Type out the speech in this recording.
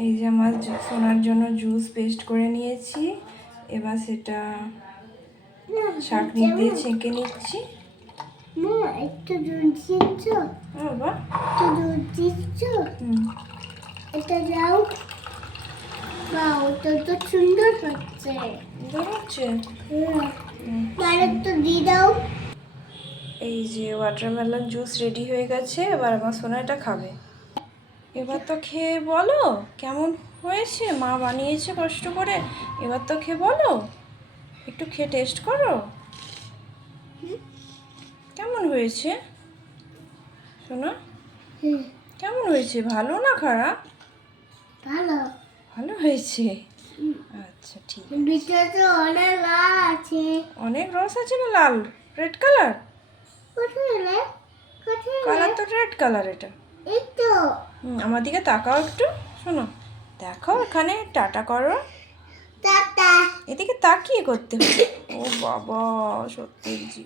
এই যে আমার সোনার জন্য জুস পেস্ট করে নিয়েছি, এবার সেটা ছাঁকনি দিয়ে ছেঁকে নিচ্ছি। মা একটু দুধ দিচ্ছ? বাবা একটু দুধ দিচ্ছ? এটা দাও। বা ওটা তো সুন্দর হচ্ছে। সুন্দর হচ্ছে। মানে একটু দিয়ে দাও। এই যে ওয়াটারমেলন জুস রেডি হয়ে গেছে, এবার আমার সোনা এটা খাবে। এবার তো খেয়ে বলো কেমন হয়েছে, মা বানিয়েছে কষ্ট করে, এবার তো খেয়ে বলো, একটু খেয়ে টেস্ট করো কেমন হয়েছে সোনা, কেমন হয়েছে, ভালো না খারাপ? ভালো। ভালো হয়েছে। আচ্ছা ঠিক আছে। ভিতরে তো অনেক লাল আছে। অনেক রস আছে না? লাল, রেড কালার? কোথায় এলে? কোথায় এলে? কালার তো রেড কালার এটা। এই তো। আমার দিকে তাকাও একটু, শোনো দেখো এখানে টাটা করো, টাটা। এদিকে তাকিয়ে করতে হবে। ও বাবা সত্যি জি।